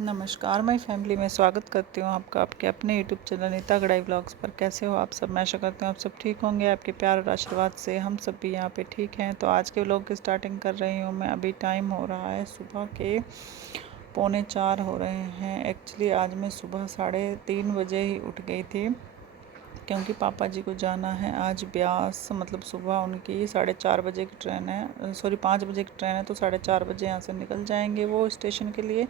नमस्कार my family में स्वागत करती हूँ आपका आपके अपने यूट्यूब चैनल नीता गढ़ाई ब्लॉग्स पर। कैसे हो आप सब? मैं आशा करती हूँ आप सब ठीक होंगे। आपके प्यार और आशीर्वाद से हम सब भी यहाँ पे ठीक हैं। तो आज के व्लॉग की स्टार्टिंग कर रही हूँ मैं। अभी टाइम हो रहा है सुबह के 3:45 हो रहे हैं। एक्चुअली आज मैं सुबह 3:30 बजे ही उठ गई थी, क्योंकि पापा जी को जाना है आज ब्यास। मतलब सुबह उनकी 4:30 बजे की ट्रेन है, सॉरी 5 बजे की ट्रेन है, तो 4:30 बजे यहाँ से निकल जाएंगे वो स्टेशन के लिए।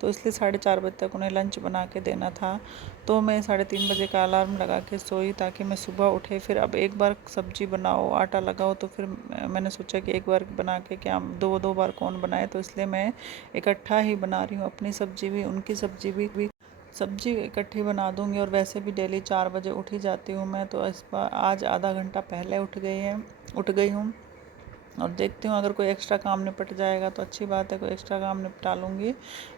तो इसलिए 4:30 बजे तक उन्हें लंच बना के देना था। तो मैं 3:30 बजे का अलार्म लगा के सोई, ताकि मैं सुबह उठे फिर अब एक बार सब्जी बनाओ आटा लगाओ। तो फिर मैंने सोचा कि एक बार बना के क्या दो दो बार कौन बनाए, तो इसलिए मैं इकट्ठा ही बना रही हूँ। अपनी सब्जी भी उनकी सब्जी भी सब्जी इकट्ठी बना दूंगी। और वैसे भी डेली 4 बजे उठ ही जाती हूँ मैं, तो इस बार आज आधा घंटा पहले उठ गई हूँ। और देखती हूँ अगर कोई एक्स्ट्रा काम निपट जाएगा तो अच्छी बात है, कोई एक्स्ट्रा काम निपटा लूँगी।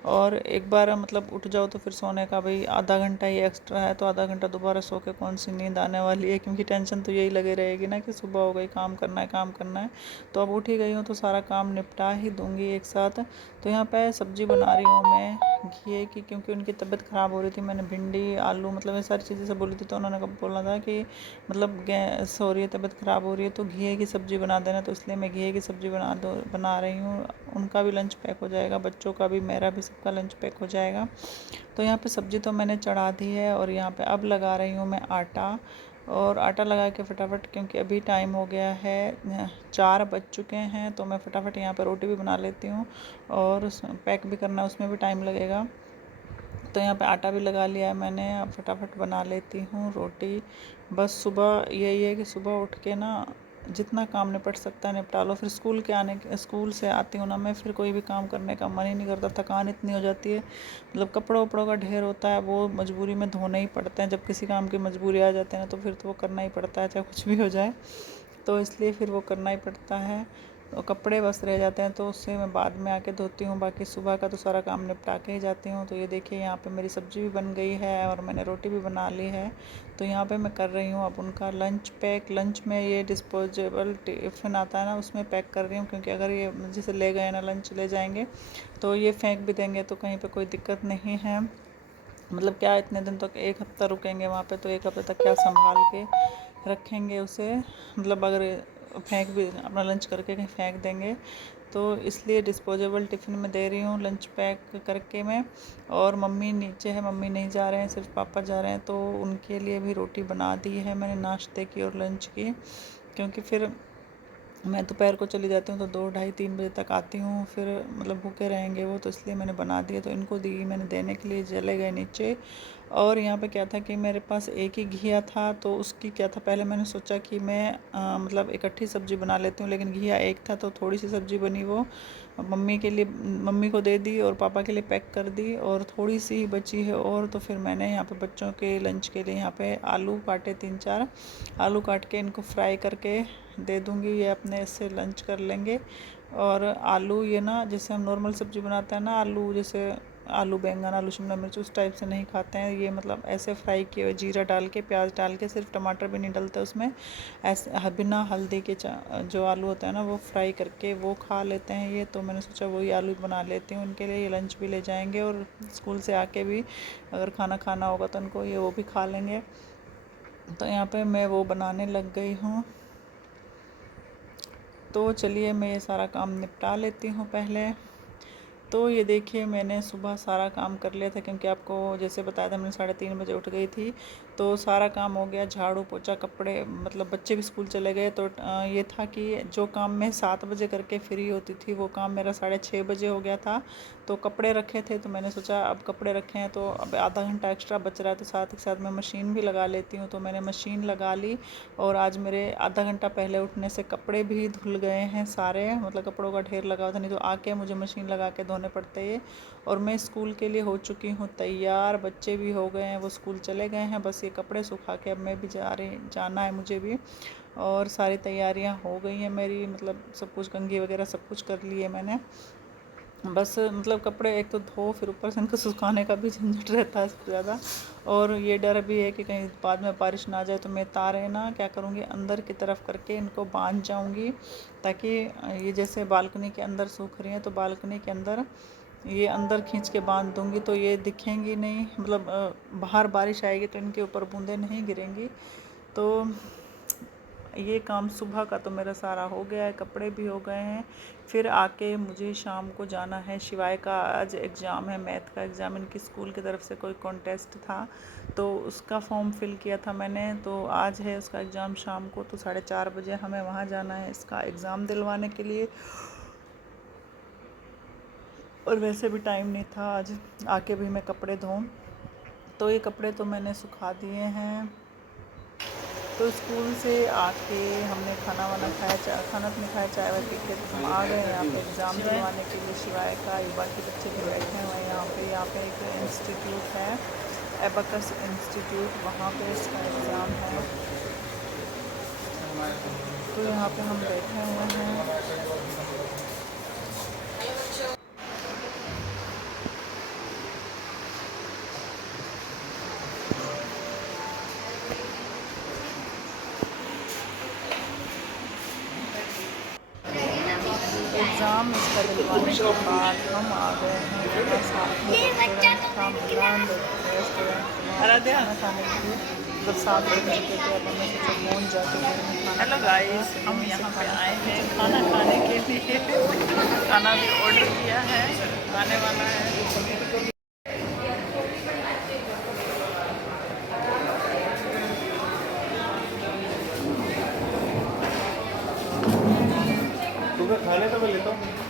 और एक बार मतलब उठ जाओ तो फिर सोने का भाई आधा घंटा ही एक्स्ट्रा है, तो आधा घंटा दोबारा सो के कौन सी नींद आने वाली है, क्योंकि टेंशन तो यही लगे रहेगी ना कि सुबह हो गई, काम करना है काम करना है। तो अब उठ ही गई हूँ तो सारा काम निपटा ही दूँगी एक साथ। तो यहाँ पे सब्ज़ी बना रही हूँ मैं घिए की, क्योंकि उनकी तबीयत ख़राब हो रही थी। मैंने भिंडी आलू मतलब ये सारी चीज़ें से बोली थी, तो उन्होंने कब बोला था कि मतलब गैस हो रही है, तबीयत ख़राब हो रही है, तो घिए की सब्ज़ी बना देना। तो इसलिए मैं घिए की सब्ज़ी बना रही हूँ। उनका भी लंच पैक हो जाएगा, बच्चों का भी मेरा भी सबका लंच पैक हो जाएगा। तो यहाँ पे सब्ज़ी तो मैंने चढ़ा दी है, और यहाँ पे अब लगा रही हूँ मैं आटा। और आटा लगा के फटाफट, क्योंकि अभी टाइम हो गया है 4 बज चुके हैं, तो मैं फटाफट यहाँ पे रोटी भी बना लेती हूँ। और पैक भी करना है, उसमें भी टाइम लगेगा। तो यहाँ पे आटा भी लगा लिया है मैंने, अब फटाफट बना लेती हूँ रोटी। बस सुबह यही है कि सुबह उठ के ना जितना काम निपट सकता है निपटा लो। फिर स्कूल से आती हूँ ना मैं, फिर कोई भी काम करने का मन ही नहीं करता, थकान इतनी हो जाती है। मतलब कपड़ों वपड़ों का ढेर होता है, वो मजबूरी में धोने ही पड़ते हैं। जब किसी काम की मजबूरी आ जाती है ना, तो फिर तो वो करना ही पड़ता है, चाहे कुछ भी हो जाए। तो इसलिए फिर वो करना ही पड़ता है। तो कपड़े बस रह जाते हैं, तो उससे मैं बाद में आके धोती हूँ। बाकी सुबह का तो सारा काम निपटा के ही जाती हूँ। तो ये देखिए यहाँ पे मेरी सब्ज़ी भी बन गई है, और मैंने रोटी भी बना ली है। तो यहाँ पे मैं कर रही हूँ अब उनका लंच पैक। लंच में ये डिस्पोजेबल टिफ़िन आता है ना, उसमें पैक कर रही हूँ, क्योंकि अगर ये जैसे ले गए ना लंच ले जाएंगे तो ये फेंक भी देंगे, तो कहीं पर कोई दिक्कत नहीं है। मतलब क्या इतने दिन तक, एक हफ्ता रुकेंगे वहाँ पे, तो एक हफ्ते तक क्या संभाल के रखेंगे उसे। मतलब अगर फेंक भी अपना लंच करके कहीं फेंक देंगे, तो इसलिए डिस्पोजेबल टिफ़िन में दे रही हूँ लंच पैक करके मैं। और मम्मी नीचे है, मम्मी नहीं जा रहे हैं, सिर्फ पापा जा रहे हैं, तो उनके लिए भी रोटी बना दी है मैंने नाश्ते की और लंच की। क्योंकि फिर मैं दोपहर को चली जाती हूँ तो 2 ढाई 3 बजे तक आती हूँ, फिर मतलब भूखे रहेंगे वो, तो इसलिए मैंने बना दिए। तो इनको दी, मैंने देने के लिए चले गए नीचे। और यहाँ पे क्या था कि मेरे पास एक ही घिया था, तो उसकी क्या था, पहले मैंने सोचा कि मैं मतलब इकट्ठी सब्ज़ी बना लेती हूँ, लेकिन घिया एक था, तो थोड़ी सी सब्ज़ी बनी, वो मम्मी के लिए, मम्मी को दे दी और पापा के लिए पैक कर दी, और थोड़ी सी ही बची है। और तो फिर मैंने यहाँ पे बच्चों के लंच के लिए यहाँ पे आलू काटे, 3-4 आलू काट के इनको फ्राई करके दे दूँगी, ये अपने इससे लंच कर लेंगे। और आलू ये ना, जैसे हम नॉर्मल सब्ज़ी बनाते हैं ना, आलू जैसे आलू बैंगन आलू शिमला मिर्च उस टाइप से नहीं खाते हैं ये। मतलब ऐसे फ्राई किए हुए, जीरा डाल के प्याज डाल के, सिर्फ टमाटर भी नहीं डलते उसमें, ऐसे बिना हल्दी के जो आलू होता है ना, वो फ्राई करके वो खा लेते हैं ये। तो मैंने सोचा वही आलू बना लेती हूँ उनके लिए, ये लंच भी ले जाएंगे, और स्कूल से आके भी अगर खाना खाना होगा तो उनको ये वो भी खा लेंगे। तो यहाँ पे मैं वो बनाने लग गई हूँ। तो चलिए मैं ये सारा काम निपटा लेती हूँ पहले। तो ये देखिए मैंने सुबह सारा काम कर लिया था, क्योंकि आपको जैसे बताया था मैंने 3:30 बजे उठ गई थी। तो सारा काम हो गया, झाड़ू पोछा, कपड़े, मतलब बच्चे भी स्कूल चले गए। तो ये था कि जो काम मैं 7 बजे करके फ्री होती थी, वो काम मेरा 6:30 बजे हो गया था। तो कपड़े रखे थे, तो मैंने सोचा अब कपड़े रखे हैं तो अब आधा घंटा एक्स्ट्रा बच रहा है, तो साथ ही साथ मैं मशीन भी लगा लेती हूँ। तो मैंने मशीन लगा ली, और आज मेरे आधा घंटा पहले उठने से कपड़े भी धुल गए हैं सारे। मतलब कपड़ों का ढेर लगा हुआ था, नहीं तो आके मुझे मशीन लगा के धोने पड़ते हैं। और मैं स्कूल के लिए हो चुकी हूँ तैयार, बच्चे भी हो गए हैं, वो स्कूल चले गए हैं। बस ये कपड़े सुखा के अब मैं भी जाना है मुझे भी। और सारी तैयारियां हो गई हैं मेरी, मतलब सब कुछ, कंघी वगैरह सब कुछ कर लिए मैंने। बस मतलब कपड़े एक तो धो, फिर ऊपर से इनको सुखाने का भी झंझट रहता है सबसे ज़्यादा। और ये डर भी है कि कहीं बाद में बारिश ना आ जाए, तो मैं तारे ना क्या करूँगी, अंदर की तरफ करके इनको बांध जाऊँगी, ताकि ये जैसे बालकनी के अंदर सूख रही हैं, तो बालकनी के अंदर ये अंदर खींच के बांध दूंगी तो ये दिखेंगी नहीं, मतलब बाहर बारिश आएगी तो इनके ऊपर बूंदें नहीं गिरेंगी। तो ये काम सुबह का तो मेरा सारा हो गया है, कपड़े भी हो गए हैं। फिर आके मुझे शाम को जाना है, शिवाय का आज एग्ज़ाम है, मैथ का एग्ज़ाम, इनकी स्कूल की तरफ से कोई कॉन्टेस्ट था तो उसका फॉर्म फिल किया था मैंने, तो आज है उसका एग्ज़ाम शाम को। तो 4:30 बजे हमें वहाँ जाना है इसका एग्ज़ाम दिलवाने के लिए। और वैसे भी टाइम नहीं था आज आके भी मैं कपड़े धोऊं, तो ये कपड़े तो मैंने सुखा दिए हैं। तो स्कूल से आके हमने खाना वाना खाया, खाना तो नहीं खाया, चाय वाय पी के तो हम आ गए यहाँ पे एग्ज़ाम दिलवाने के लिए शिवाय का। युवा के बच्चे भी बैठे हुए हैं यहाँ पे एक इंस्टीट्यूट है, एबेकस इंस्टीट्यूट, वहाँ पे इसका एग्ज़ाम है। तो यहाँ पे हम बैठे हुए हैं। एग्ज़ाम इसका दिलवाने के बाद हम आ गए हैं यहाँ साथ में रेस्टोरेंट था, मिलान रेस्टोरेंट, खाना खाने के लिए। जब 7 बज चुके थे अब हमें सोचा पहुँच जाके घर में खाना। हेलो गाइस, हम यहाँ पे आए हैं खाना खाने के लिए। खाना भी ऑर्डर किया है, आने वाला है। खाने तो मैं लेता हूँ।